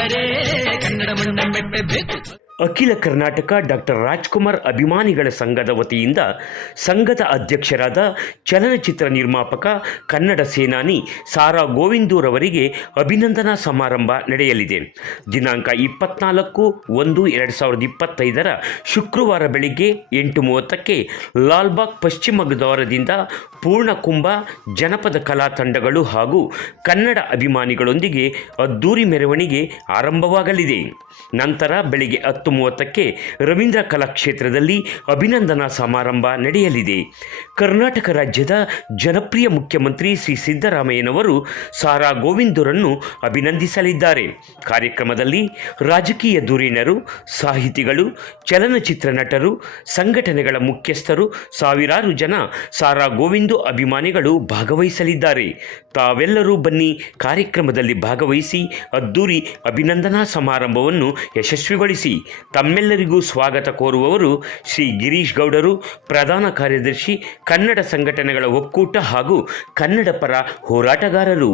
ಕಂಡರೆ ಕನ್ನಡ ಮಣ್ಣ ಮೆಟ್ಟಬೇಕು. ಅಖಿಲ ಕರ್ನಾಟಕ ಡಾಕ್ಟರ್ ರಾಜ್ಕುಮಾರ್ ಅಭಿಮಾನಿಗಳ ಸಂಘದ ವತಿಯಿಂದ ಸಂಘದ ಅಧ್ಯಕ್ಷರಾದ ಚಲನಚಿತ್ರ ನಿರ್ಮಾಪಕ ಕನ್ನಡ ಸೇನಾನಿ ಸಾರಾ ಗೋವಿಂದೂರವರಿಗೆ ಅಭಿನಂದನಾ ಸಮಾರಂಭ ನಡೆಯಲಿದೆ. ದಿನಾಂಕ 24/1/2025 ಶುಕ್ರವಾರ ಬೆಳಿಗ್ಗೆ 8:30ಕ್ಕೆ ಲಾಲ್ಬಾಗ್ ಪಶ್ಚಿಮ ದ್ವಾರದಿಂದ ಪೂರ್ಣಕುಂಭ ಜನಪದ ಕಲಾ ತಂಡಗಳು ಹಾಗೂ ಕನ್ನಡ ಅಭಿಮಾನಿಗಳೊಂದಿಗೆ ಅದ್ದೂರಿ ಮೆರವಣಿಗೆ ಆರಂಭವಾಗಲಿದೆ. ನಂತರ ಬೆಳಿಗ್ಗೆ 10:30ಕ್ಕೆ ರವೀಂದ್ರ ಕಲಾಕ್ಷೇತ್ರದಲ್ಲಿ ಅಭಿನಂದನಾ ಸಮಾರಂಭ ನಡೆಯಲಿದೆ. ಕರ್ನಾಟಕ ರಾಜ್ಯದ ಜನಪ್ರಿಯ ಮುಖ್ಯಮಂತ್ರಿ ಶ್ರೀ ಸಿದ್ದರಾಮಯ್ಯನವರು ಸಾರಾ ಗೋವಿಂದರನ್ನು ಅಭಿನಂದಿಸಲಿದ್ದಾರೆ. ಕಾರ್ಯಕ್ರಮದಲ್ಲಿ ರಾಜಕೀಯ ಧುರೀಣರು, ಸಾಹಿತಿಗಳು, ಚಲನಚಿತ್ರ ನಟರು, ಸಂಘಟನೆಗಳ ಮುಖ್ಯಸ್ಥರು, ಸಾವಿರಾರು ಜನ ಸಾರಾ ಗೋವಿಂದ ಅಭಿಮಾನಿಗಳು ಭಾಗವಹಿಸಲಿದ್ದಾರೆ. ತಾವೆಲ್ಲರೂ ಬನ್ನಿ, ಕಾರ್ಯಕ್ರಮದಲ್ಲಿ ಭಾಗವಹಿಸಿ ಅದ್ದೂರಿ ಅಭಿನಂದನಾ ಸಮಾರಂಭವನ್ನು ಯಶಸ್ವಿಗೊಳಿಸಿ. ತಮ್ಮೆಲ್ಲರಿಗೂ ಸ್ವಾಗತ ಕೋರುವವರು ಶ್ರೀ ಗಿರೀಶ್ ಗೌಡರು, ಪ್ರಧಾನ ಕಾರ್ಯದರ್ಶಿ, ಕನ್ನಡ ಸಂಘಟನೆಗಳ ಒಕ್ಕೂಟ ಹಾಗೂ ಕನ್ನಡ ಪರ ಹೋರಾಟಗಾರರು.